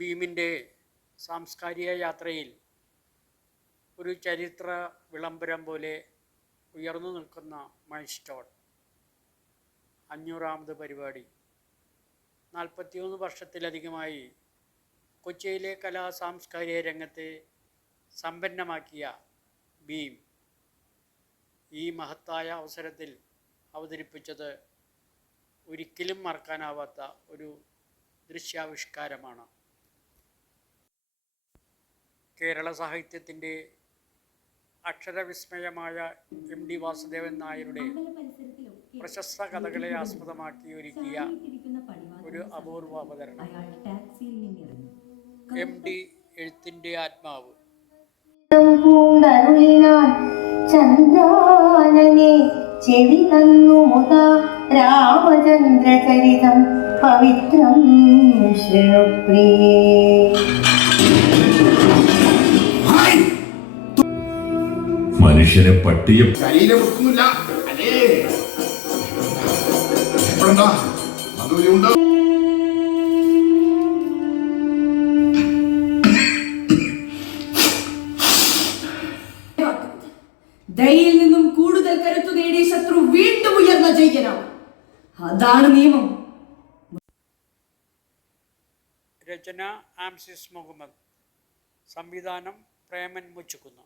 ഭീമിന്റെ സാംസ്കാരിക യാത്രയിൽ ഒരു ചരിത്ര വിളംബരം പോലെ ഉയർന്നു നിൽക്കുന്ന മൈൽസ്റ്റോൺ അഞ്ഞൂറാമത് പരിപാടി. നാൽപ്പത്തിയൊന്ന് വർഷത്തിലധികമായി കൊച്ചിയിലെ കലാ സാംസ്കാരിക രംഗത്തെ സമ്പന്നമാക്കിയ ഭീം ഈ മഹത്തായ അവസരത്തിൽ അവതരിപ്പിച്ചത് ഒരിക്കലും മറക്കാനാവാത്ത ഒരു ദൃശ്യാവിഷ്കാരമാണ്. കേരള സാഹിത്യത്തിന്റെ അക്ഷരവിസ്മയമായ എം ഡി വാസുദേവൻ നായരുടെ പ്രശസ്ത കഥകളെ ആസ്പദമാക്കി ഒരുക്കിയ ഒരു അപൂർവ അവതരണം. എം ഡി എഴുത്തിന്റെ ആത്മാവ്. ചെവി തന്നു മുത രാമചന്ദ്രചരിതം പവിത്രം ശൃണുപ്രിയേ മനുഷ്യനെ പട്ടിയെ ദയയിൽ നിന്നും കൂടുതൽ കരുത്തു നേടിയ ശത്രു വീണ്ടും ഉയർന്ന അതാണ് നിയമം. രചന ആംസിസ് മുഹമ്മദ്. സംവിധാനം പ്രേമൻ മുച്ചുക്കുന്നു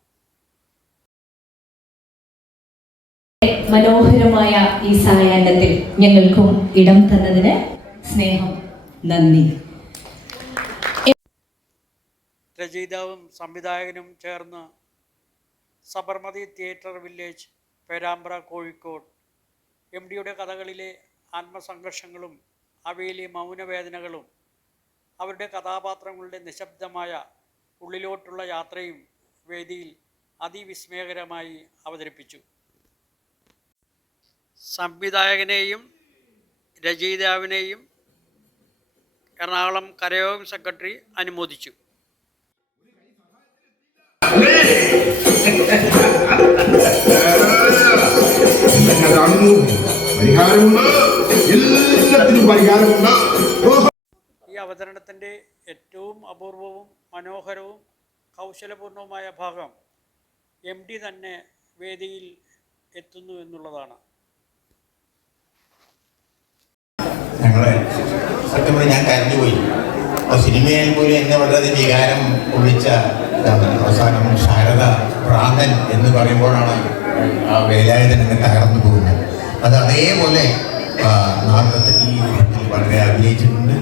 മനോഹരമായ ഈ സായാഹ്നത്തിൽ ഞങ്ങൾക്കും ഇടം തന്നതിന് സ്നേഹം നന്ദി. രചയിതാവും സംവിധായകനും ചേർന്ന് Sabarmati theatre village Perambra Kozhikode. M ഡിയുടെ കഥകളിലെ ആത്മസംഘർഷങ്ങളും അവയിലെ മൗനവേദനകളും അവരുടെ കഥാപാത്രങ്ങളുടെ നിശബ്ദമായ ഉള്ളിലോട്ടുള്ള യാത്രയും വേദിയിൽ അതിവിസ്മയകരമായി അവതരിപ്പിച്ചു. സംവിധായകനെയും രചയിതാവിനെയും എറണാകുളം കരയോഗം സെക്രട്ടറി അനുമോദിച്ചു. ഈ അവതരണത്തിന്റെ ഏറ്റവും അപൂർവവും മനോഹരവും കൗശലപൂർണവുമായ ഭാഗം എം ഡി തന്നെ വേദിയിൽ എത്തുന്നു എന്നുള്ളതാണ്. ഞങ്ങളെ സത്യം പറഞ്ഞാൽ ഞാൻ കരഞ്ഞുപോയി ആ സിനിമയിൽ പോലും എന്നെ വളരെ വികാരം ഒഴിച്ച അവസാനം ശാരദ പ്രാന്തൻ എന്ന് പറയുമ്പോഴാണ് ആ വേലായുധൻ എന്നെ തകർന്നു പോകുന്നത്. അത് അതേപോലെ നാടകത്തിൽ ഈ രൂപത്തിൽ വളരെ അഭിനയിച്ചിട്ടുണ്ട്.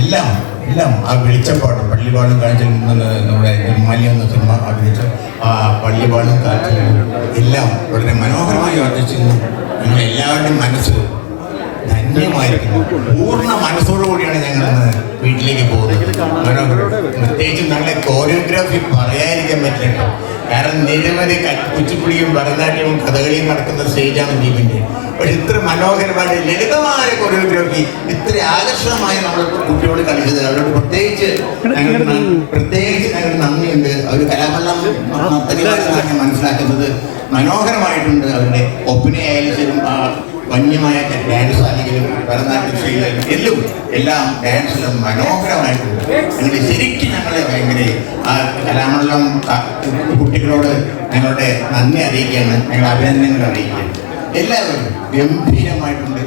എല്ലാം എല്ലാം ആ വെളിച്ചപ്പാടും പള്ളിപാടും കാഴ്ചയിൽ നിന്ന് നമ്മുടെ നിർമ്മാല്യം എന്ന സിനിമ അഭിനയിച്ച ആ പള്ളിപാടും കാഴ്ചയിൽ എല്ലാം വളരെ മനോഹരമായി വർദ്ധിച്ചിരുന്നു നമ്മളെല്ലാവരുടെയും മനസ്സ് ധന്യമായിരിക്കുന്നു. പൂർണ മനസ്സോടുകൂടിയാണ് ഞങ്ങൾ ഇന്ന് വീട്ടിലേക്ക് പോകുന്നത്. പ്രത്യേകിച്ച് ഞങ്ങളെ കോറിയോഗ്രാഫി പറയാതിരിക്കാൻ പറ്റില്ല കാരണം നിരവധി കുച്ചിപ്പുളിയും കുച്ചിപ്പുടിയും ഭരതനാട്യവും കഥകളിയും നടക്കുന്ന സ്റ്റേജാണ് ദ്വീപിന്റെ പക്ഷെ ഇത്ര മനോഹരമായ ലളിതമായ കൊറിയോഗ്രാഫി ഇത്ര ആകർഷണമായി നമ്മൾ കുട്ടിയോട് കളിച്ചത്. അവരോട് പ്രത്യേകിച്ച് പ്രത്യേകിച്ച് ഞങ്ങൾ നന്ദിയുണ്ട്. അവർ കലാമണ്ഡലം മനസ്സിലാക്കുന്നത്. മനോഹരമായിട്ടുണ്ട് അവരുടെ ഒപ്പനയായാലും ശരി വന്യമായ ഡാൻസ് ആണെങ്കിലും ഭരതനാട്യം ശൈലിയിലും എല്ലാം എല്ലാം ഡാൻസിലും മനോഹരമായിട്ടുണ്ട് അങ്ങനെ ശരിക്കും ഞങ്ങളെ ഭയങ്കര ആ കലാമണ്ഡലം കുട്ടികളോട് ഞങ്ങളുടെ നന്ദി അറിയിക്കുകയാണ് ഞങ്ങളുടെ അഭിനന്ദനങ്ങൾ അറിയിക്കുകയാണ്. എല്ലാവരും ഗംഭീരമായിട്ടുണ്ട്.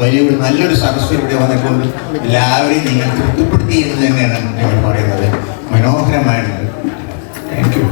വലിയൊരു നല്ലൊരു സദസ് ഇവിടെ വന്നിട്ടുണ്ട് എല്ലാവരെയും നിങ്ങൾ തൃപ്തിപ്പെടുത്തി എന്ന് തന്നെയാണ് ഞങ്ങൾ പറയുന്നത്. മനോഹരമായിട്ടുണ്ട്. Thank you